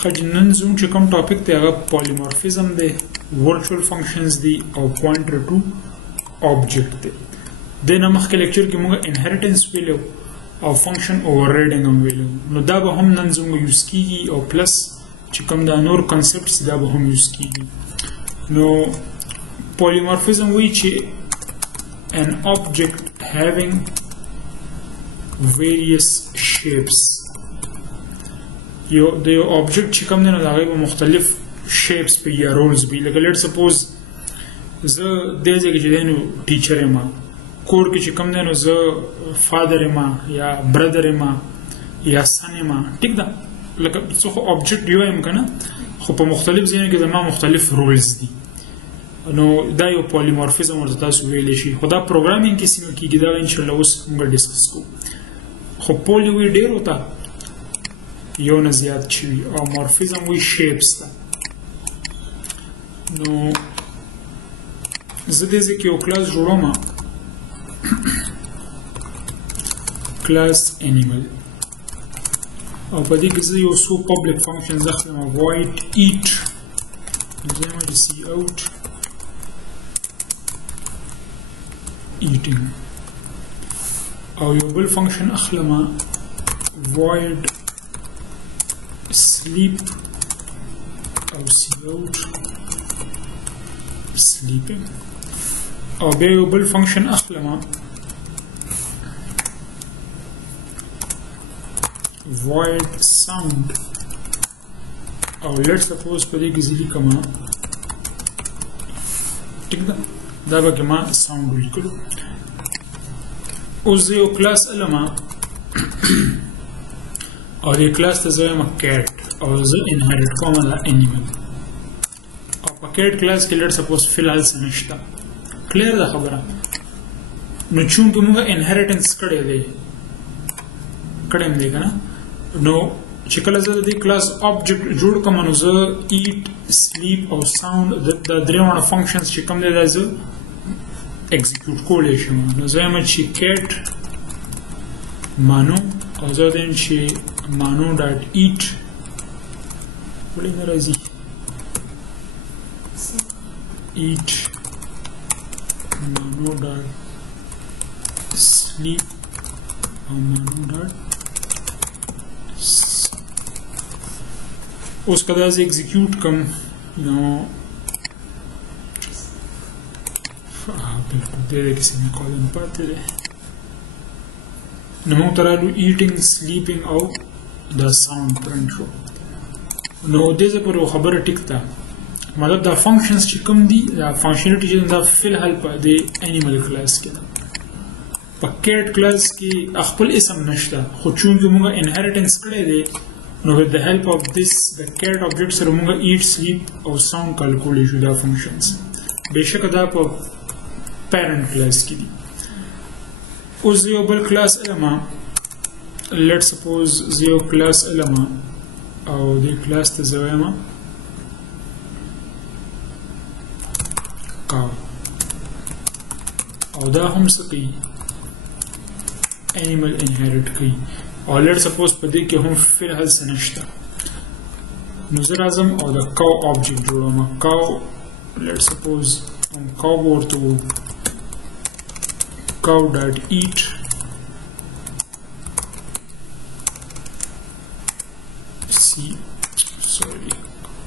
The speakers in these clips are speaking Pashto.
خجنن زوم چې کوم ټاپک دی هغه polymorphism دی virtual functions دی او pointer to object دی د نه مخکې لیکچر کې موږ inheritance ویلو او function overriding هم ویلو نو دا به هم نن زوم یوز کیږي او پلس چې کوم دا نور concepts دا به هم یوز کیږي نو polymorphism وی چې an object having various shapes د یو object چې کوم دی نو د هغې به مختلف shapes په یا roles وي لکه let suppose زه دې ځای کې چې دی نو ټیچر یم کور کې چې کوم دی نو زه فادر یم یا برادر یم یا سن یم ټیک ده لکه څه خو object یو یم که نه خو په مختلف ځایونو کې زما مختلف roles دي نو دا یو polymorphism ورته تاسو ویلی شي خو دا پروګرامینګ کې څنګه کېږي دا انشاءالله اوس موږ ډسکس کوو خو پولی وی ډېر وته یو نه زیات شوي او مورفیزم وی شیپس ته نو زه دې ځای کې یو کلاس جوړوم کلاس انیمل او په دې کې زه یو څو پبلک فنکشنز اخلم void eat زه یم چې سی اوټ eating او یو بل فنکشن اخلم void sleep او cout sleeping او بیا یو بل فنکشن اخلم void sound او let's suppose په دې کې زه لیکم ټیک ده دا به کې ما sound ولیکلو اوس زه یو کلاس علم او دې کلاس ته زه وایم cat او زه inherit کوم د animal او په cat کلاس کې let suppose فلحال څه نشته کلیر ده خبره نو چونکې موږ inheritance کړی دی که نه نو چې کله زه د دې کلاس object جوړ کړم نو زه eat sleep او sound د درې واړه functions چې کوم دی دا زه execute کولی شم نو زه یم چې cat manu او زه وایم چې manu dot eat ولې نه راځي eat manu dot sleep او manu dot اوس که دا زه execute کم نو بالکل دې کې semicolon پاتې دی نو موږ ته رالو eating sleeping او دا sound print شو نو دې ځای پورې خبره ټیک ده مطلب دا functions چې کوم دي دا functionality چې دا فلحال په دې animal class کې ده په cat class کې خپل اسم نشته خو چونکې موږ inheritance کړی دی نو with the help of this the cat object سره موږ eat sleep او sound کال کولی شو دا functions بېشکه دا په parent class کې دي اوس زه یو بل کلاس علم let suppose زه یو کلاس علم او دې کلاس ته زه وایم cow او دا هم څه کوي animal inherit کوي او let suppose په دې کې هم فلحال څه نشته نو زه راځم او د cow object جوړوم cow let suppose cow ورته cow dot eat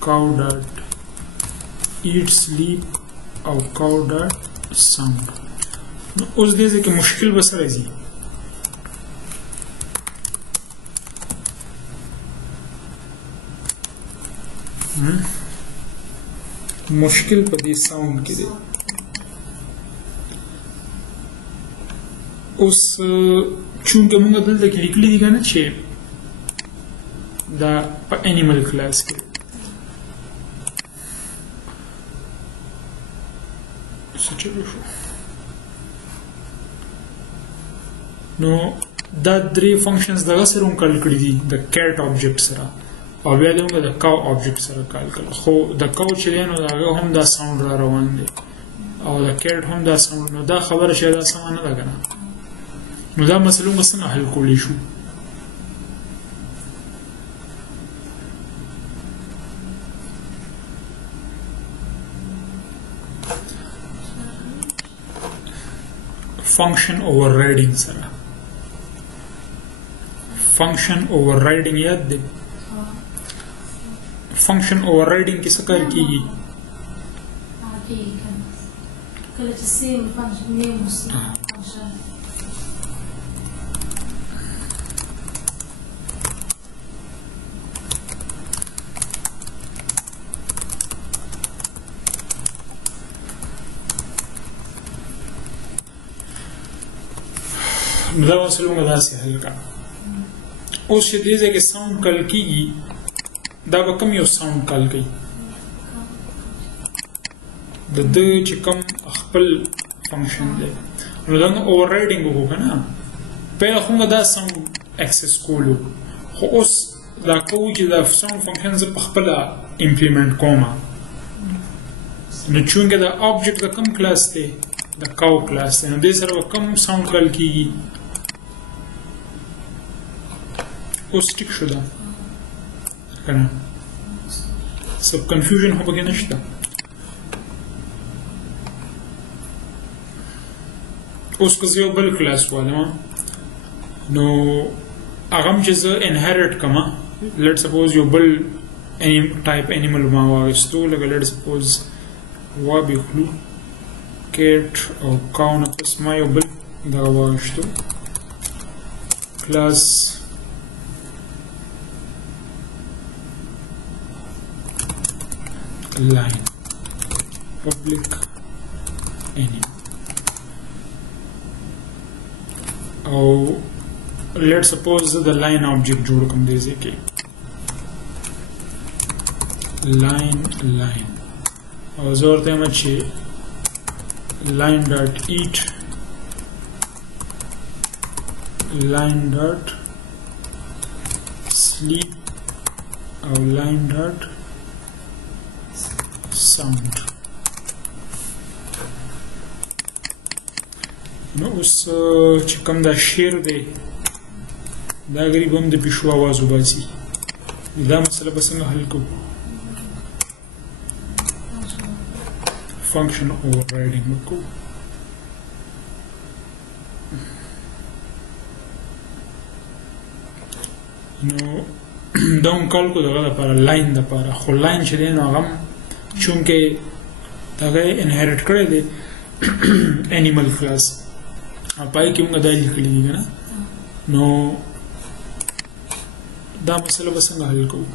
cow dot eat sleep او cow dot sound نو اوس دې ځای کې مشکل به څه راځي مشکل په دې ساوند کې دی اوس چونکې موږ دلته کې لیکلي دي که نه چې دا په انیمل کلاس کې څه چلو شو نو دا درې فنکشنز دغه سره هم کال کړي دي د cat object سره او بیا دې موږ د cow object سره کال کړل خو د cow چې دی نو د هغه هم دا ساوند را روان دی او د cat هم دا ساوند نو دا خبره شاید دا سمه نه ده که نه نو دا مسله موږ څنګه حل کولی شو function overriding سره function overriding یاد دی function overriding کې څه کار کیږي کله چې سیم فنکشن نیم وسی فنکشن دا وسلونه داسې حل کا اوس چې دې ځای کې ساوند کال کیږي دا به کوم یو ساوند کال کوي د دې چې کوم خپل فنکشن دی نو دا اووررایډینګ وکړو کنه په هغه دا ساوند اکسس کولو خو اوس دا کوو چې دا ساوند فنکشن ز په خپل امپلیمنٹ کوم نو چونګه دا آبجیکټ د کوم کلاس دی د کاو کلاس دی نو دې سره کوم ساوند کال کیږي اوس ټیک شو دا کنه سب کنفیوژن هو پکې نشته اوس که زه یو بل کلاس والم نو هغه هم چې زه انهریټ کړم لیټ سپوز یو بل ټایپ انیمل ما واخیستو لکه لیټ سپوز وابخلو کیټ او کاو نه پس ما یو بل دغه واخیستو کلاس line public any او let's suppose the line object جوړ کوم دی ځکه line او زه ورته وایم چې line dot eat line dot sleep او line dot sound نو اوس چې کوم دا شعر دی دا غریب هم د پیشو آواز وباسي دا مسله به څنګه حل کوو function overriding وکړو نو دا هم کال کو دغه لپاره لاین دپاره خو لاین چې دی نو هغه چونکه دغه انهریټ کړی دی انیمل کلاس او پای کې موږ دا لیکلي دي کنه نو دا مسله به څنګه حل کوو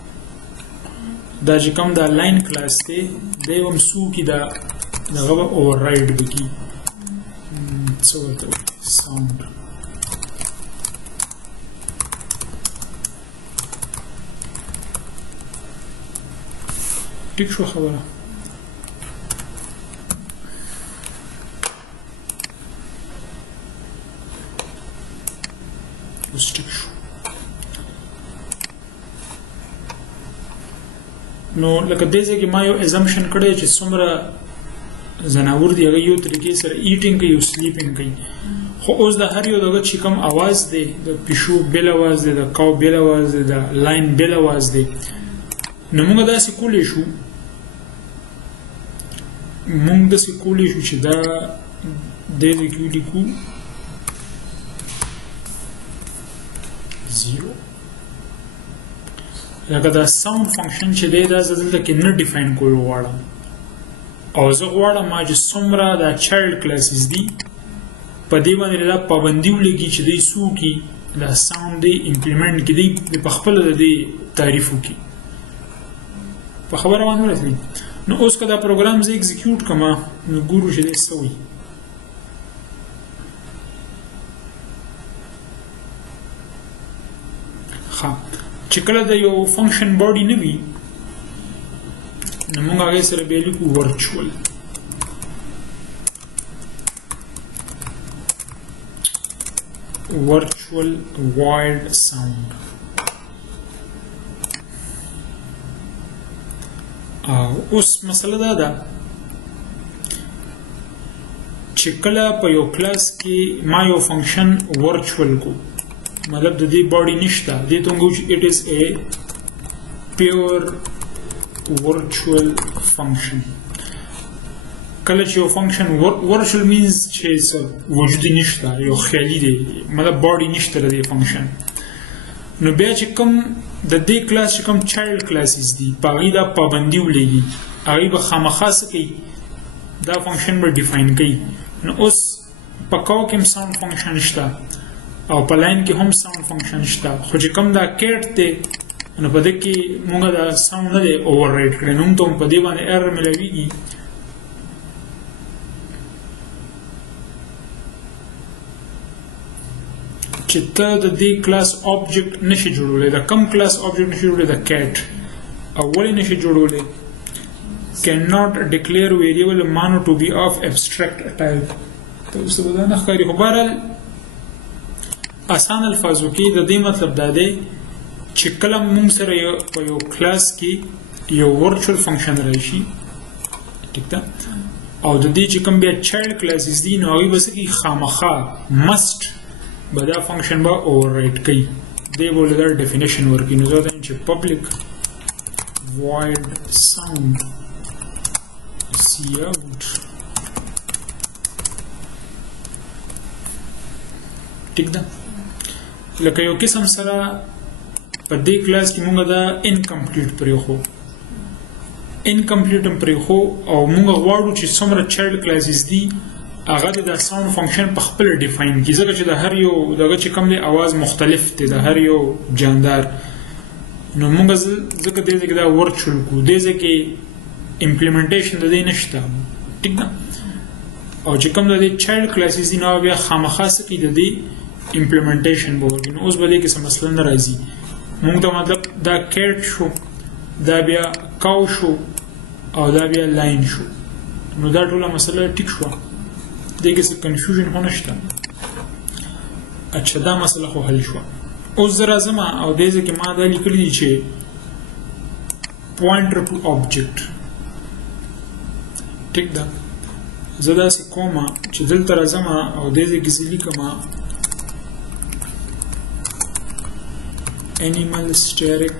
دا چې کوم دا لاین کلاس دی دی هم څو کې دا دغه به اوورراید وکړي څه ورته ساوند ټیک شو خبره اوس ټیک شو نو لکه دې ځای کې ما یو ازمپشن کړی چې څومره زناور دی هغه یو طریقې سره ایټینګ کوي او سلیپینګ کوي خو اوس د هر یو دغه چې کوم اواز دی د پیشو بل اواز دی د کاو بل اواز دی د لاین بل اواز دی نو موږ داسې کولی شو چې دا دې کې ولیکو 0 لکه دا ساوند فنکشن چې دی دا زه دلته کې نه ډیفاین کول غواړم او زه غواړم ما چې څومره دا چایلډ کلاسز دي په دې باندې دا پابندي ولګي چې دوی څو کې دا ساوند دی امپلیمنټ کې دی په خپله د دې تعریف وکړي په خبره باندې ورسېږي نو اوس که دا پروګرام زه اکزیکیوټ کړم نو ګورو چې دی څه وایي ښه چې کله د یو فنکشن باډي نه وي نو موږ هغې سره بیا لیکو ورچول void sound اوس مسله دا ده چې کله په یو کلاس کې ما یو فنکشن ورچول کو مطلب د دې باډي نشته دې ته موږ it is a pure virtual function کله چې یو فنکشن ورچوال مینز چې وجودي نشته یو خیالي دی مطلب باډي نشته د دې فنکشن نو بیا چې کوم د دې کلاس چې کوم چایلډ کلاسز دي په هغې دا پابندي ولګي هغوی به خامخا څه کوي دا فنکشن به ډیفاین کوي نو اوس په کو کې هم ساوند فنکشن شته او په لاین کې هم ساوند فنکشن شته خو چې کوم دا کیټ دی نو په دې کې موږ دا ساوند نه دی اوور رایډ کړی نو موږ ته هم په دې باندې ایرر میلاویږي چې ته د دې کلاس آبجیکټ نشي جوړولی د کم کلاس آبجیکټ نشي جوړولی د کیټ او ولې نشي جوړولی cannot declare variable mano to be of abstract type ته اوس به دا نه ښکاري خو بهرحال آسان الفاظو کې د دې مطلب دا دی چې کله موږ سره په یو کلاس کې یو ورچوال فنکشن راشي ټیک ده او د دې چې کوم بیا چایلډ کلاسز دي نو هغوی به څه کوي خامخا مست به دا فنکشن به اوور رایډ کوي دی به ولې دا ډیفینیشن ورکوي نو زه وایم چې پبلک void sound cout ټیک ده لکه یو قسم سره په دې کلاس کې موږ دا انکمپلیټ پرېښو انکمپلیټ هم پرېښو او موږ غواړو چې څومره چایلډ کلاسز دي هغه د ساوند فنکشن په خپل ډیفاین کړي ځکه چې د هر یو دغه چې کوم دی اواز مختلف دی د هر یو جاندار نو موږ ځکه دې ځای کې دا ورچوال کړو دې ځای کې امپلیمنټیشن د دې نشته ټیک ده او چې کوم د دې چایلډ کلاسز دي نو بیا خامخا څه کوي د دې امپلیمنټیشن به وکړي نو اوس به دې کې څه مسله نه راځي موږ ته مطلب دا کیټ شو دا بیا کاو شو او دا بیا لاین شو نو دا ټوله مسله ټیک شوه دې کې څه کنفیوژن خو نشته اچھا دا مسله خو حل شوه اوس زه راځم او دې ځای کې ما دا لیکلي دي چې پوینټر ټو آبجیکټ ټیک ده زه داسې کوم چې دلته راځم او دې ځای کې زه لیکم animal steric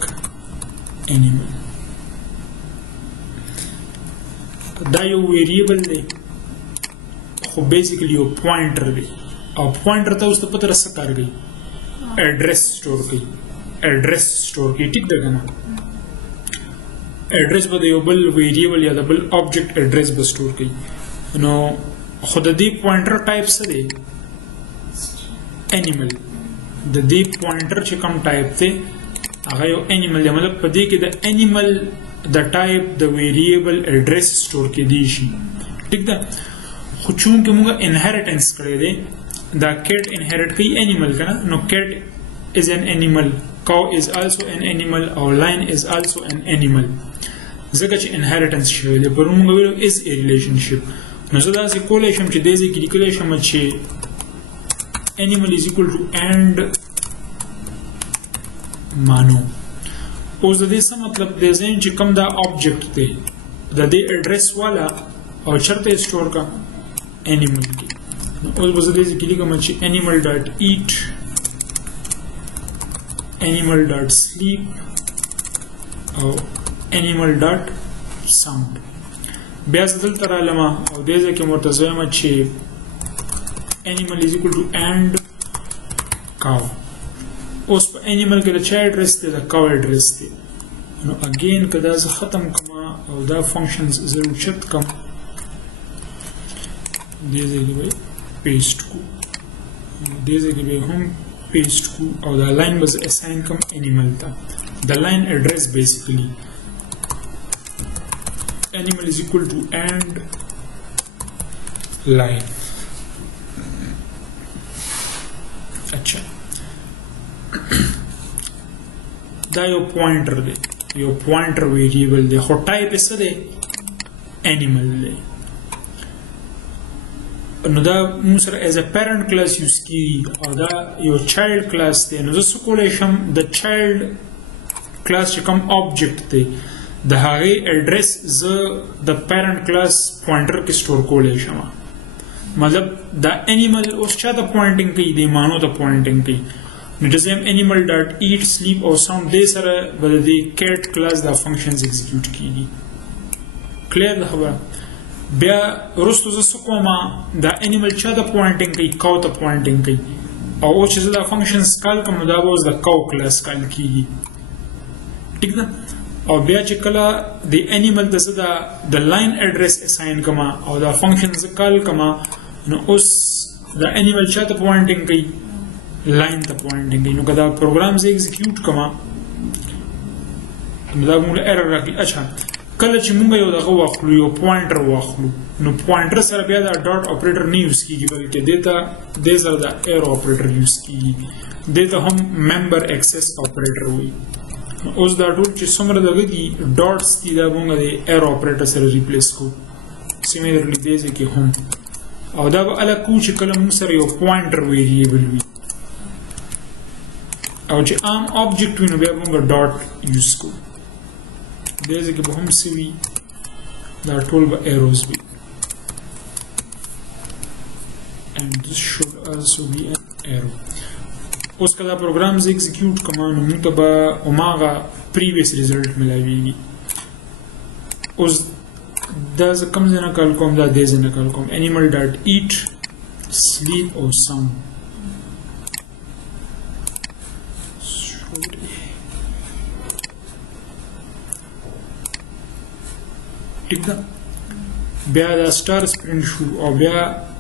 animal دا یو ویریبل دی خو بیسیکلی یو پوینټر دی او پوینټر ته اوس ته پته څه کار کوي ایډریس سټور کوي ایډریس سټور کوي ټیک ده که نه ایډریس به د یو بل ویریبل یا د بل آبجیکټ ایډریس به سټور کوي نو خو د دې پوینټر ټایپ څه دی انیمل د دې پوینټر چې کوم ټایپ دی هغه یو انیمل دی مطلب په دې کې د انیمل د ټایپ د ویریبل ایډریس سټور کېدی شي ټیک ده خو چونکې موږ انهریټنس کړی دی دا کیټ انهریټ کوي انیمل که نه نو کیټ از ان انیمل cow is also an animal او lion is also an animal ځکه چې انهریټنس شوی دی پرون موږ ویلو is a relationship نو زه داسې کولی شم چې دې ځای کې لیکلی شم چې animal is equal to and mano اوس د دې څه مطلب دی ځین چې کوم دا آبجیکټ دی د دې ایډریس والا او چېرته یې سټور کا animal کې نو اوس به زه دې ځای کې لیکم چې animal ډاټ ایټ animal dot sleep او animal dot sound بیا زه دلته رالم او دې ځای کې ورته زه وایم چې animal is equal to and cow اوس په animal کې د چا ایډریس دی د cow ایډریس دی نو اگین که دا زه ختم کړم او دا فنکشنز زه اوچت کړم دې ځای کې به پیسټ کړو دې ځای کې به هم پیسٹ کو او دا لاین بز اسائن کم انیمل تا دا لاین ایڈریس بیسیکلی انیمل is equal to and line اچھا دا یو پوائنٹر دے یو پوائنٹر ویریبل دے خو ٹائپ اس دے انیمل دے نو دا موږ سره ایز ا پیرنٹ کلاس یوز کیږي او دا یو چایلډ کلاس دی نو زه څه کولی شم د چایلډ کلاس چې کوم آبجیکټ دی د هغې ایډریس زه د پیرنٹ کلاس پوینټر کې سټور کولی شم مطلب دا انیمل اوس چا ته پوینټینګ کوي د مانو ته پوینټینګ کوي نو چې زه یم انیمل ډاټ ایټ سلیپ او ساوند دې سره به د دې کیټ کلاس دا فنکشنز ایگزیکیوټ کیږي کلیر ده خبره بیا رستو ز سکوما دا انیمل چا د پوینټینګ کوي کاو ته پوینټینګ کوي او چې زه دا فنکشنز کال کوم دا به اوس د کاو کلاس کال کیږي ٹھیک ده او بیا چې کله د انیمل د زه د لاین اډرس اساین کما او دا فنکشنز کال کما نو اوس دا انیمل چا ته پوینټینګ کوي لاین ته پوینټینګ کوي نو کدا پروګرام زه ایگزیکیوټ کما نو دا موږ ایرر راکړي اچھا کله چې موږ یو دغه واخلو یو پوینټر واخلو نو پوینټر سره بیا دا ډاټ اپریټر نه یوز کیږي بلکې دیتا د سره دا ایرو اپریټر یوز کیږي دیتا هم ممبر ایکسس اپریټر وي اوس دا ټول چې څومره دغه دي ډاټس دي دا موږ د ایرو اپریټر سره ریپلیس کوو سیمیلرلی دې ځکه هم او دا به الګ کو چې کله موږ سره یو پوینټر ویریبل وي او چې عام آبجیکټ وي نو بیا موږ ډاټ یوز کوو دې ځکه به هم سوي دا ټول به ایروز وي and this should also be an arrow اوس کله پروګرام ز ایگزیکیوټ کوم نو موږ ته به اوماغه پریویس ریزلټ ملایوي اوس دا ز کوم ځای نه کال کوم دا دې ځای نه کال کوم animal dot eat sleep or sound ٹھیک ده بیا دا سٹار سپرنټ شو او بیا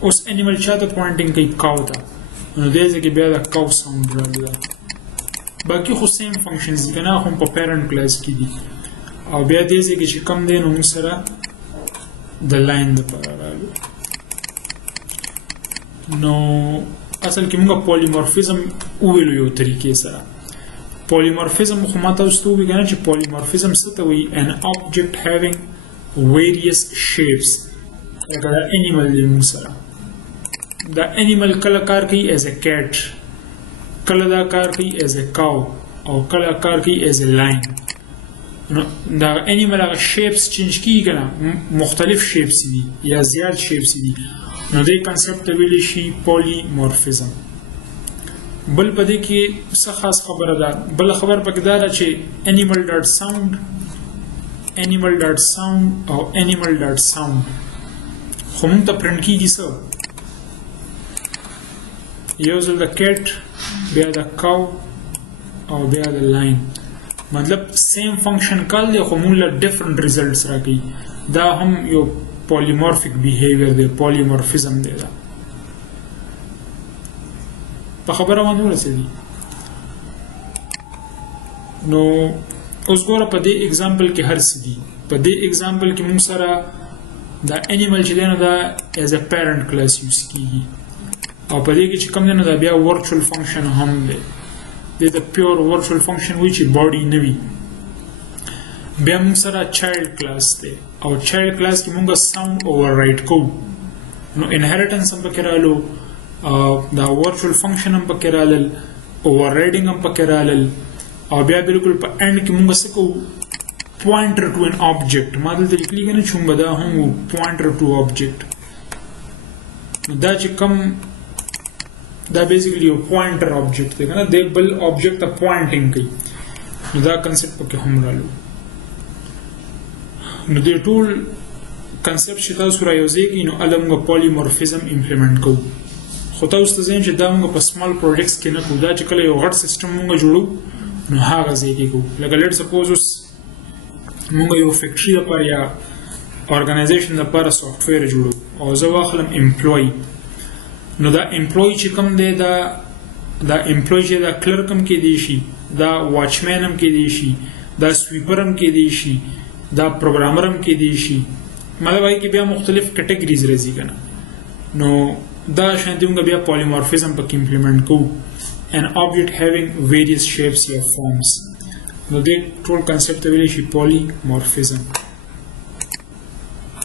اوس انیمل چاته پوینټینګ کوي کاو ته نو دې ځکه بیا دا کاو ساوند راځي باقي خو سیم فنکشنز دي کنه هم په پیرنٹ کلاس کې دي او بیا دې ځکه چې کم دی نو موږ سره د لاین د پر راغلو نو اصل کې موږ پولیمورفیزم ویلو یو طریقې سره پولیمورفیزم خو ماته واستو وی کنه چې پولیمورفیزم څه ته وی an object having various shapes لکه دا animal دی موږ سره دا animal کله کار کوي as a cat کله دا کار کوي as a cow او کله کار کوي as a lion نو دا animal هغه shapes چینج کیږي کنه مختلف shapes دي یا زیات shapes دي نو دې concept ته ویل شي polymorphism بل پدې کې څه خاص خبره ده بل خبر پکې دا چې animal.sound او animal.sound خو موږ ته پرنټ کیږي څه یو ځل د کیټ بیا د کاو او بیا د لاین مطلب سیم فنکشن کال دی خو موږ له ډیفرنٹ ریزلټس راکوي دا هم یو پولیمورفیک بیهیویر دی پولیمورفیزم دی دا په خبره باندې ورسېدي نو اوس ګوره په دې اگزامپل کې هر څه دي په دې اگزامپل کې موږ سره دا انیمل چې دی نو دا ایز ا پیرنٹ کلاس یوز کیږي او په دې کې چې کوم دی نو دا بیا ورچوال فنکشن هم دی دی د پیور ورچوال فنکشن وي چې باډي نه وي بیا موږ سره چایلډ کلاس دی او چایلډ کلاس کې موږ ساوند اوور رایټ کوو نو انهریټنس هم پکې رالو دا ورچوال فنکشن هم پکې رالل اوور رایډینګ هم پکې رالل او بیا بالکل په اند کې موږ څه کوو پوینټر ټو ان آبجیکټ ما دلته لیکلي کنه چې موږ دا هم پوینټر ټو آبجیکټ نو دا چې کوم دا بیسیکلی یو پوینټر آبجیکټ دی کنه د بل آبجیکټ ته پوینټینګ کوي نو دا کنسپټ پکې هم رالو نو د ټول کنسپټ چې تاسو را یوځای کړئ نو هلته موږ پولیمورفیزم امپلیمنټ کوو خو تاسو ته زه چې دا موږ په سمال پروډکټس کې نه کوو دا چې کله یو غټ سیسټم موږ جوړو نو هغه ځای کې کوو لکه لیټ سپوز اوس موږ یو فیکټري لپاره یا ارګنایزیشن لپاره سافټویر جوړو او زه واخلم امپلوي نو دا امپلوي چې کوم دی دا امپلوي چې دا کلرک هم کېدی شي دا واچمین هم کېدی شي دا سویپر هم کېدی شي دا پروګرامر هم کېدی شي مطلب هغې کې بیا مختلف کټګریز راځي که نه نو دا شانتي موږ بیا پولیمورفیزم پکې امپلیمنټ کوو an object having various shapes or forms نو دې ټول کنسپټ ته ویلی شي پولیمورفیزم